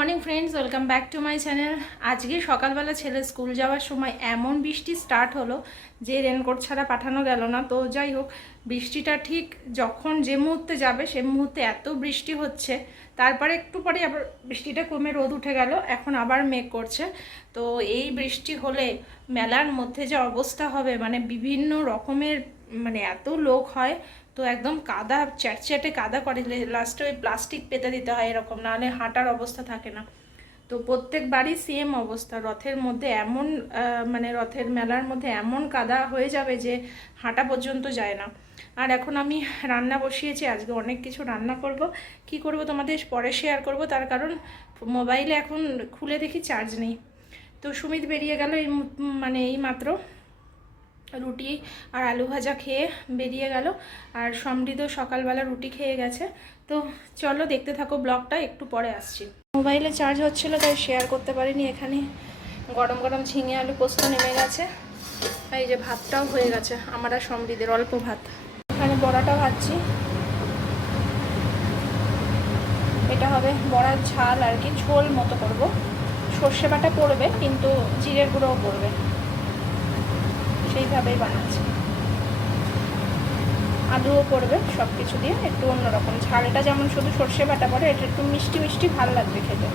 morning friends, welcome back to my channel. আজকে সকালবেলা ছেলে স্কুল যাওয়ার সময় এমন বৃষ্টি স্টার্ট হলো যে রেনকোট ছাড়া পাঠানো গেল না। তো যাই হোক, বৃষ্টিটা ঠিক যখন যে মুহূর্তে যাবে, সে মুহূর্তে এত বৃষ্টি হচ্ছে, তারপরে একটু পরে আবার বৃষ্টিটা কমে রোদ উঠে গেল, এখন আবার মেঘ করছে। তো এই বৃষ্টি হলে মেলার মধ্যে যে অবস্থা হবে মানে বিভিন্ন রকমের মানে এত লোক হয় তো একদম কাদা, চ্যাটচ্যাটে কাদা করে। লাস্টে ওই প্লাস্টিক পেতে দিতে হয় এরকম, নাহলে হাঁটার অবস্থা থাকে না। তো প্রত্যেক বাড়ি সেম অবস্থা। রথের মধ্যে এমন মানে রথের মেলার মধ্যে এমন কাদা হয়ে যাবে যে হাঁটা পর্যন্ত যায় না। আর এখন আমি রান্না বসিয়েছি, আজকে অনেক কিছু রান্না করব। কি করব তোমাদের পরে শেয়ার করব, তার কারণ মোবাইলে এখন খুলে দেখি চার্জ নেই। তো সুমিত বেরিয়ে গেল এই মানে এই মাত্র। রুটি আর আলু ভাজা খেয়ে বেরিয়ে গেল। আর সমৃদ্ধ সকালবেলা রুটি খেয়ে গেছে। তো চলো দেখতে থাকো ব্লগটা, একটু পরে আসছি। মোবাইলে চার্জ হচ্ছিল, তাই শেয়ার করতে পারিনি এখানে। গরম গরম ঝিঙে আলু পোস্ত নেমে গেছে। এই যে ভাতটাও হয়ে গেছে, আমার আর সমৃদ্ধের অল্প ভাত। এখানে বড়াটা ভাজছি। এটা হবে বড়ার ঝাল আর কি, ঝোল মতো করব। সর্ষে বাটা পড়বে, কিন্তু জিরের গুঁড়োও পড়বে। সেইভাবেই বানাচ্ছি। আদুও পড়বে সব কিছু দিয়ে, একটু অন্যরকম ঝালটা যেমন শুধু সর্ষে বাটা পড়ে, এটা একটু মিষ্টি মিষ্টি ভালো লাগবে খেতে।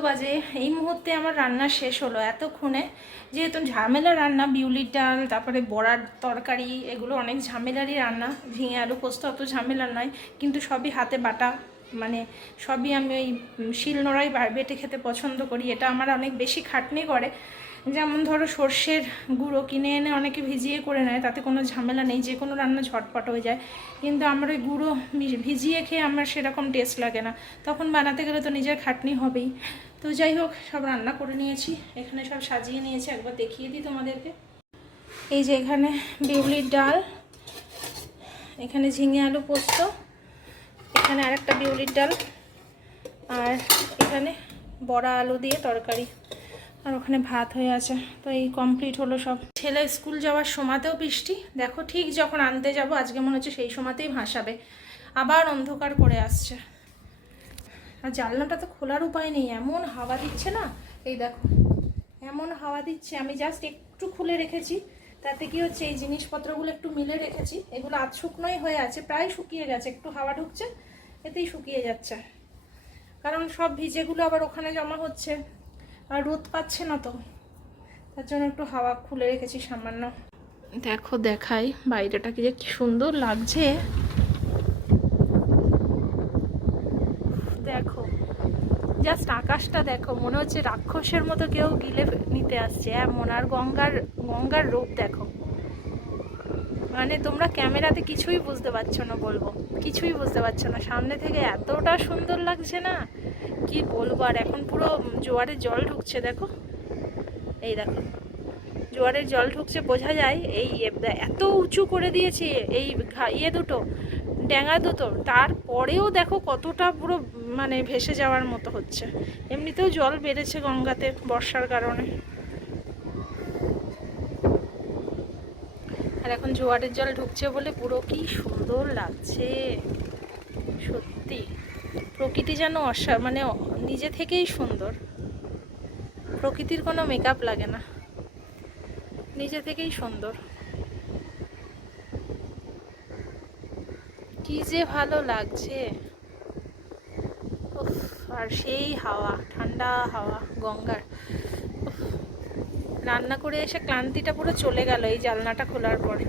বাজে। এই মুহূর্তে আমার রান্না শেষ হলো এতক্ষণে। যেহেতু ঝামেলা রান্না, বিউলির ডাল, তারপরে বড়ার তরকারি, এগুলো অনেক ঝামেলারই রান্না। ঝিঙে আলু পোস্ত অত ঝামেলা নয়, কিন্তু সবই হাতে বাটা। মানে সবই আমি ওই শিল নোড়াই বা- বেটে খেতে পছন্দ করি। এটা আমার অনেক বেশি খাটনি করে। যেমন ধরো সর্ষের গুঁড়ো কিনে এনে অনেকে ভিজিয়ে করে নেয়, তাতে কোনো ঝামেলা নেই, যে কোনো রান্না ঝটপট হয়ে যায়। কিন্তু আমার ওই গুঁড়ো ভিজিয়ে খেয়ে আমার সেরকম টেস্ট লাগে না। তখন বানাতে গেলে তো নিজের খাটনি হবেই। তো যাই হোক, সব রান্না করে নিয়েছি। এখানে সব সাজিয়ে নিয়েছি। একবার দেখিয়ে দিই তোমাদেরকে। এই যে এখানে বিউলির ডাল, এখানে ঝিঙে আলু পোস্ত, এখানে আরেকটা বিউলির ডাল, আর এখানে বড়া আলু দিয়ে তরকারি, আর ওখানে ভাত হয়ে আছে। তো এই কমপ্লিট হলো সব। ছেলে স্কুল যাওয়ার সময়তেও বৃষ্টি। দেখো ঠিক যখন আনতে যাব, আজকে মনে হচ্ছে সেই সময়তেই ভাসাবে। আবার অন্ধকার করে আসছে। আর জানলাটা তো খোলার উপায় নেই, এমন হাওয়া দিচ্ছে না। এই দেখো, এমন হাওয়া দিচ্ছে, আমি জাস্ট একটু খুলে রেখেছি, তাতে কি হচ্ছে, এই জিনিসপত্রগুলো একটু মিলে রেখেছি, এগুলো আধ শুকনোই হয়ে আছে, প্রায় শুকিয়ে গেছে, একটু হাওয়া ঢুকছে, এতেই শুকিয়ে যাচ্ছে। কারণ সব ভিজেগুলো আবার ওখানে জমা হচ্ছে, আর রোদ পাচ্ছে না তো, তার জন্য একটু হাওয়া খুলে রেখেছি সামান্য। দেখো দেখাই, বাইরেটা কি যে কি সুন্দর লাগছে দেখো জাস্ট আকাশটা দেখো, মনে হচ্ছে রাক্ষসের মতো কেউ গিলে নিতে আসছে। এমন আর গঙ্গার গঙ্গার রূপ দেখো। মানে তোমরা ক্যামেরাতে কিছুই বুঝতে পারছ না বলব। কিছুই বুঝতে পারছ না। সামনে থেকে এতটা সুন্দর লাগছে না? কি বলব? আর এখন পুরো জোয়ারের জল ঢুকছে, দেখো। এই দেখো জোয়ারের জল ঢুকছে, বোঝা যায় এই এত উঁচু করে দিয়েছে এই ইয়ে দুটো ড্যাঙা দুটো। তারপরেও দেখো কতটা পুরো মানে ভেসে যাওয়ার মতো হচ্ছে। এমনিতেও জল বেড়েছে গঙ্গাতে বর্ষার কারণে। আর এখন জোয়ারের জল ঢুকছে বলে পুরো কি সুন্দর লাগছে। সত্যি। প্রকৃতি যেন অসা মানে নিজে থেকেই সুন্দর। প্রকৃতির কোনো মেকআপ লাগে না। নিজে থেকেই সুন্দর। কি যে ভালো লাগছে। আর সেই হাওয়া, ঠান্ডা হাওয়া, গঙ্গার। রান্না করে এসে ক্লান্তিটা পুরো চলে গেল এই জানলাটা খোলার পরে।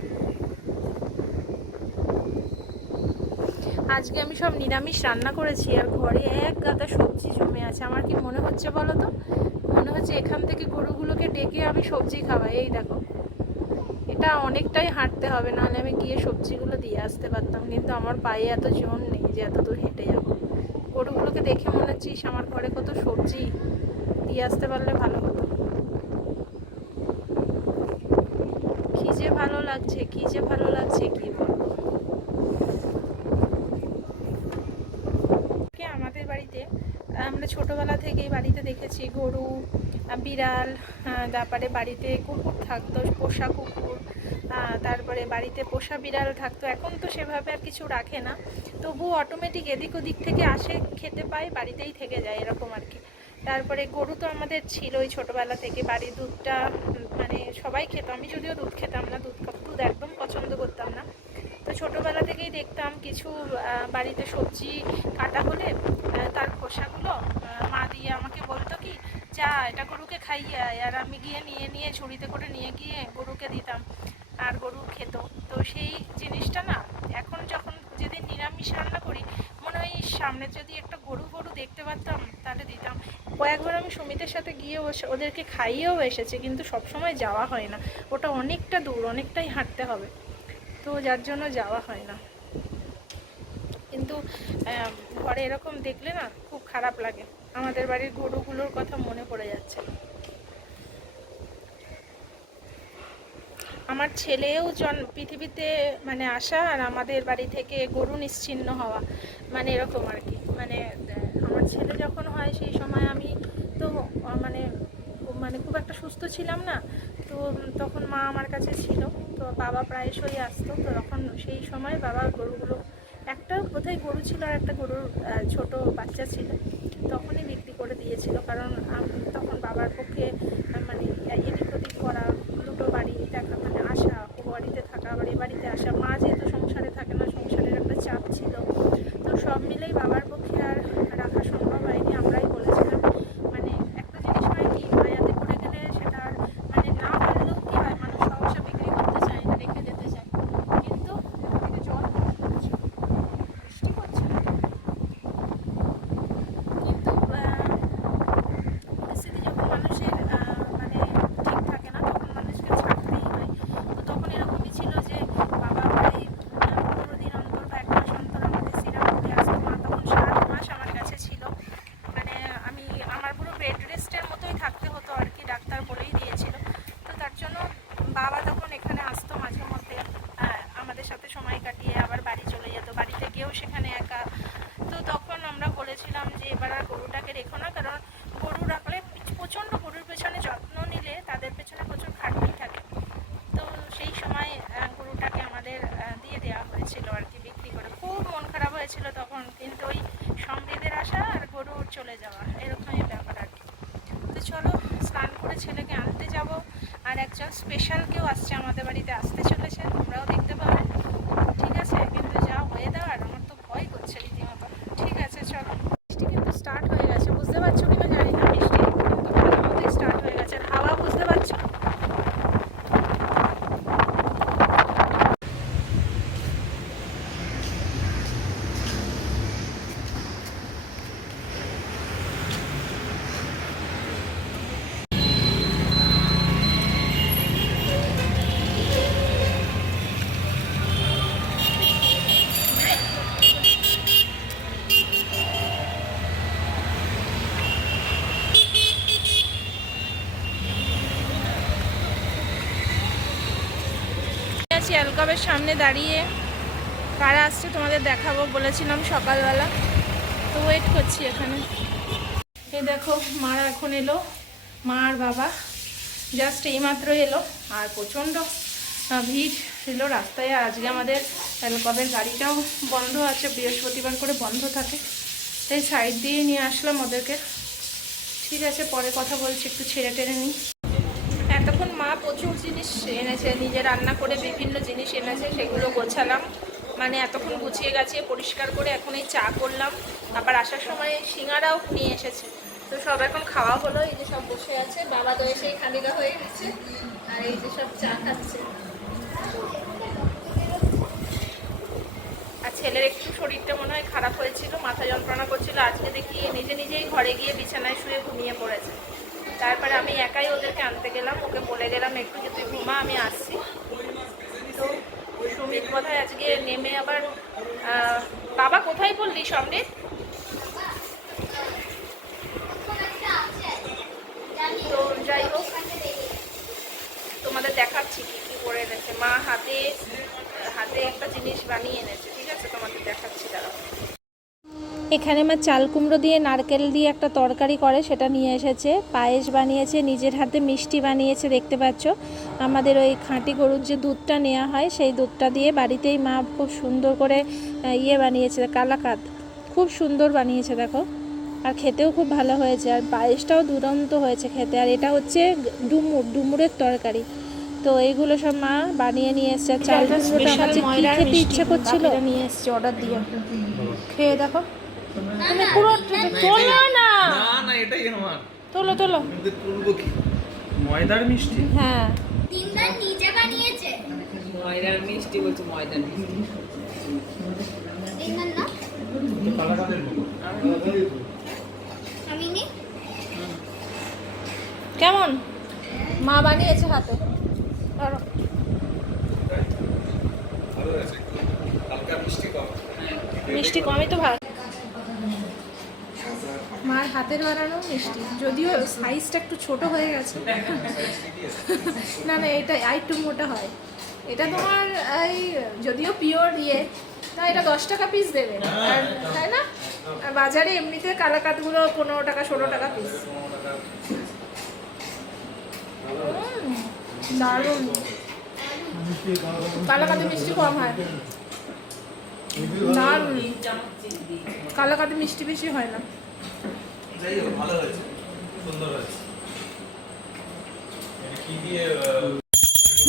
আজকে আমি সব নিরামিষ রান্না করেছি আর ঘরে এক গাদা সবজি জমে আছে। আমার কি মনে হচ্ছে বলো তো? মনে হচ্ছে এখান থেকে গরুগুলোকে ডেকে আমি সবজি খাওয়াই। এই দেখো, এটা অনেকটাই হাঁটতে হবে, নাহলে আমি গিয়ে সবজিগুলো দিয়ে আসতে পারতাম। কিন্তু আমার পায়ে এত জোর নেই যে এত দূর হেঁটে যাব। গরুগুলোকে দেখে মনে হচ্ছিস আমার ঘরে কত সবজি দিয়ে আসতে পারলে ভালো হতো। কি যে ভালো লাগছে, কি যে ভালো লাগছে, কি বলব। আমাদের বাড়িতে, আমরা ছোটবেলা থেকেই বাড়িতে দেখেছি গরু বিড়াল তারপরে বাড়িতে কুকুর থাকতো, পোষা কুকুর তারপরে বাড়িতে পোষা বিড়াল থাকতো। এখন তো সেভাবে আর কিছু রাখে না। তবু অটোমেটিক এদিক ওদিক থেকে আসে, খেতে পায়, বাড়িতেই থেকে যায় এরকম আর কি। তারপরে গরু তো আমাদের ছিলই ছোটোবেলা থেকে বাড়ির দুধটা মানে সবাই খেত, আমি যদিও দুধ খেতাম না, দুধ দুধ একদম পছন্দ করতাম না। তো ছোটোবেলা থেকেই দেখতাম কিছু বাড়িতে সবজি কাটা হলে তার খোসাগুলো মা দিয়ে আমাকে বলতো কি, যা, এটা গরুকে খাইয়ে আর আমি গিয়ে নিয়ে নিয়ে ঝুড়িতে করে নিয়ে গিয়ে গরুকে দিতাম, আর গরু খেত। তো সেই জিনিসটা না নিরামিষ রান্না করি। মনে হয় সামনে যদি একটা গরু গরু দেখতে পারতাম, তাহলে দিতাম। কয়েকবার আমি সুমিতের সাথে গিয়ে ওদেরকে খাইয়েও এসেছি, কিন্তু সবসময় যাওয়া হয় না। ওটা অনেকটা দূর, অনেকটাই হাঁটতে হবে। তো যার জন্য যাওয়া হয় না। কিন্তু ঘরে এরকম দেখলে না খুব খারাপ লাগে। আমাদের বাড়ির গরুগুলোর কথা মনে পড়ে যাচ্ছে। আমার ছেলেও জন, পৃথিবীতে মানে আসা আর আমাদের বাড়ি থেকে গরু নিশ্চিন্ন হওয়া মানে এরকম আর কি। মানে আমার ছেলে যখন হয় সেই সময় আমি তো মানে মানে খুব একটা সুস্থ ছিলাম না। তো তখন মা আমার কাছে ছিল, তো বাবা প্রায়শই আসতো। তো তখন সেই সময় বাবা গরুগুলো, একটা কোথায় গরু ছিল আর একটা গরুর ছোট বাচ্চা ছিল। তখনই বিক্রি করে দিয়েছিল। কারণ তখন বাবার পক্ষে আহ, মানে এদিক ওদিক করা দুটো বাড়ি দেখা মানে আসা ও বাড়িতে থাকা আবার এ বাড়িতে আসা মা যেহেতু সংসারে থাকে না সংসারের একটা চাপ ছিল তো সব মিলেই বাবার পক্ষে আর রাখা সম্ভব হয়নি আমরাই বলেছিলাম মানে একটা জিনিস হয় কি মায়াতে পড়ে গেলে সেটা আর মানে না পারলেও কি হয় মানুষ সহসা বিক্রি করতে চায় না রেখে যেতে চায় কিন্তু এদিকে জল পড়ছে। বৃষ্টি পড়ছে না। কিন্তু আহ, পরিস্থিতি যখন মানুষের আহ, মানে ঠিক থাকে না তখন মানুষকে ছাড়তেই হয় তো তখন এরকমই ছিল যে বাবা প্রায় আহ, পনেরো দিন অন্তর বা এক মাস অন্তর আমাদের সিরাপ করে আসতো মা তখন সাত মাস আমার কাছে ছিল মানে আমি আমার পুরো বেড রেস্টের মতোই থাকতে হতো আর কি ডাক্তার বলেই দিয়েছিল তো তার জন্য বাবা তখন এখানে আসতো মাঝে মধ্যে আহ, আমাদের সাথে সময় কাটিয়ে আবার বাড়ি চলে যেত বাড়িতে গিয়েও সেখানে একা তো তখন আমরা বলেছিলাম যে এবার আর গরুটাকে রেখো না কারণ গরু রাখলে প্রচণ্ড গরুর পেছনে যত্ন নিলে তাদের পেছনে প্রচুর খাটনি থাকে তো সেই সময় আহ, গরুটাকে আমাদের আহ, দিয়ে দেওয়া হয়েছিল আর কি বিক্রি করে খুব মন খারাপ হয়েছিল তখন কিন্তু ওই সমৃদ্ধের আশা আর গরুর চলে যাওয়া এরকমই ব্যাপার আর কি তো চলো স্নান করে ছেলেকে আনতে যাব আর একজন আসছে আমাদের বাড়িতে আসতে চলেছে তোমরাও দেখতে পাবে আছি অ্যালকাবের সামনে দাঁড়িয়ে। কারা আসছে তোমাদের দেখাবো, বলেছিলাম সকালবেলা। তো ওয়েট করছি এখানে। এ দেখো, মারা এখন এলো। মা আর বাবা জাস্ট এইমাত্র এলো। আর প্রচণ্ড ভিড় ছিল রাস্তায়। আজকে আমাদের অ্যালকাবের গাড়িটাও বন্ধ আছে, বৃহস্পতিবার করে বন্ধ থাকে। তাই সাইড দিয়ে নিয়ে আসলাম ওদেরকে। ঠিক আছে, পরে কথা বলছি, একটু ছেড়ে টেড়ে নিই। প্রচুর জিনিস এনেছে, নিজে রান্না করে বিভিন্ন জিনিস এনেছে, সেগুলো গোছালাম। মানে এতক্ষণ গুছিয়ে গেছে, পরিষ্কার করে এখন এই চা করলাম। আবার আসার সময় সিঙ্গারাও নিয়ে এসেছে। তো সব এখন খাওয়া হলো, এই যে সব বসে আছে। বাবা তো এসেই খালিগা হয়ে গেছে, আর এই যে সব চা খাচ্ছে। আর ছেলের একটু শরীরটা মনে হয় খারাপ হয়েছিল, মাথা যন্ত্রণা করছিল। আজকে দেখি নিজে নিজেই ঘরে গিয়ে বিছানায় শুয়ে ঘুমিয়ে পড়েছে। তারপরে আমি একাই ওদেরকে আনতে গেলাম, ওকে বলে গেলাম, একটু যে তুই ঘুমা, আমি আসছি। তো সুমিত বোধহয় আজকে নেমে আবার বাবা কোথায় বললি সমৃদ্ধ তো যাই হোক, তোমাদের দেখাচ্ছি কি কি করে এনেছে। মা হাতে হাতে একটা জিনিস বানিয়ে এনেছে, ঠিক আছে? তোমাদের দেখাচ্ছি, দাঁড়াও। এখানে মা চাল কুমড়ো দিয়ে নারকেল দিয়ে একটা তরকারি করে সেটা নিয়ে এসেছে। পায়েস বানিয়েছে নিজের হাতে মিষ্টি বানিয়েছে দেখতে পাচ্ছ। আমাদের ওই খাঁটি গরুর যে দুধটা নেওয়া হয় সেই দুধটা দিয়ে বাড়িতেই মা খুব সুন্দর করে ইয়ে বানিয়েছে কালাকাদ খুব সুন্দর বানিয়েছে দেখো। আর খেতেও খুব ভালো হয়েছে। আর পায়েসটাও দুরন্ত হয়েছে খেতে। আর এটা হচ্ছে ডুমুর ডুমুরের তরকারি। তো এইগুলো সব মা বানিয়ে নিয়ে এসছে। আর চাল খেতে ইচ্ছে করছিল? নিয়ে এসছে অর্ডার দিয়ে। খেয়ে দেখো। তুমি পুরো তোলো না না। না এটাই আমার। তোলো তোলো। কিন্তু তুলবো কি? ময়দার মিষ্টি? হ্যাঁ। তিনটা নিজে বানিয়েছে। ময়দার মিষ্টি বলছে ময়দার মিষ্টি। কেমন? মা বানিয়েছে হাতে। ধরো। মিষ্টি মিষ্টি কমই তো ভালো মার হাতের বানানো মিষ্টি। যদিও সাইজটা একটু ছোট হয়ে গেছে। না না, এটা আর একটু মোটা হয়। এটা তোমার এই, যদিও পিওর ইয়ে না, এটা দশ টাকা পিস দেবে। আর তাই না? আর বাজারে এমনিতে কালাকাতগুলো পনেরো টাকা, ষোলো টাকা পিস দারুণ। কালাকাতে মিষ্টি কম হয়। দারুণ। কালাকাতে মিষ্টি বেশি হয় না। যাই হোক ভালো হয়েছে, সুন্দর হয়েছে।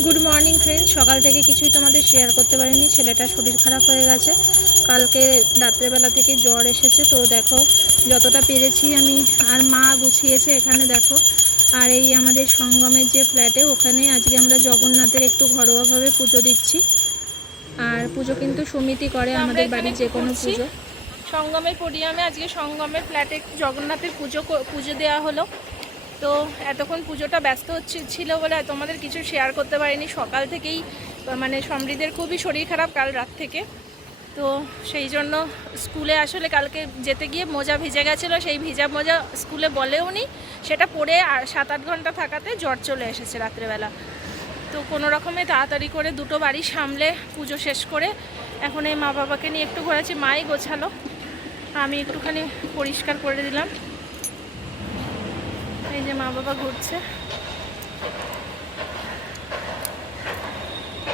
গুড মর্নিং ফ্রেন্ডস, সকাল থেকে কিছুই তোমাদের শেয়ার করতে পারিনি, ছেলেটার শরীর খারাপ হয়ে গেছে। কালকে রাত্রেবেলা থেকে জ্বর এসেছে, তো দেখো যতটা পেরেছি আমি, আর মা গুছিয়েছে এখানে দেখো। আর এই আমাদের সঙ্গমের যে ফ্ল্যাটে ওখানে আজকে আমরা জগন্নাথের একটু ঘরোয়াভাবে পুজো দিচ্ছি। আর পুজো কিন্তু সমিতি করে আমাদের বাড়ির যে কোনো পুজো। সঙ্গমের পডিয়ামে আজকে সঙ্গমের ফ্ল্যাটে জগন্নাথের পুজো পুজো দেওয়া হলো। তো এতক্ষণ পুজোটা ব্যস্ত হচ্ছে, ছিল বলে তোমাদের কিছু শেয়ার করতে পারিনি। সকাল থেকেই মানে সমৃদ্ধের খুবই শরীর খারাপ কাল রাত থেকে। তো সেই জন্য স্কুলে আসলে কালকে যেতে গিয়ে মোজা ভিজে গেছিল। সেই ভিজা মোজা স্কুলে বলেও নি। সেটা পরে সাত আট ঘণ্টা থাকাতে জ্বর চলে এসেছে রাত্রেবেলা। তো কোনো রকমে তাড়াতাড়ি করে দুটো বাড়ি সামলে পুজো শেষ করে এখন এই মা বাবাকে নিয়ে একটু ঘোরাচ্ছি। মাই গোছালো। আমি একটুখানি পরিষ্কার করে দিলাম। এই যে মা বাবা ঘুরছে।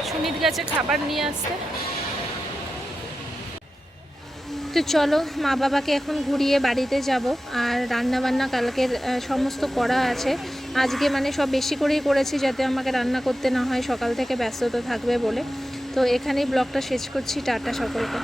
সুমিত গেছে খাবার নিয়ে আসতে। তো চলো, মা বাবাকে এখন ঘুরিয়ে বাড়িতে যাব। আর রান্না বান্না কালকের সমস্ত করা আছে। আজকে মানে সব বেশি করেই করেছি যাতে আমাকে রান্না করতে না হয়, সকাল থেকে ব্যস্ততা থাকবে বলে। তো এখানেই ব্লগটা শেষ করছি। টাটা সকলকে।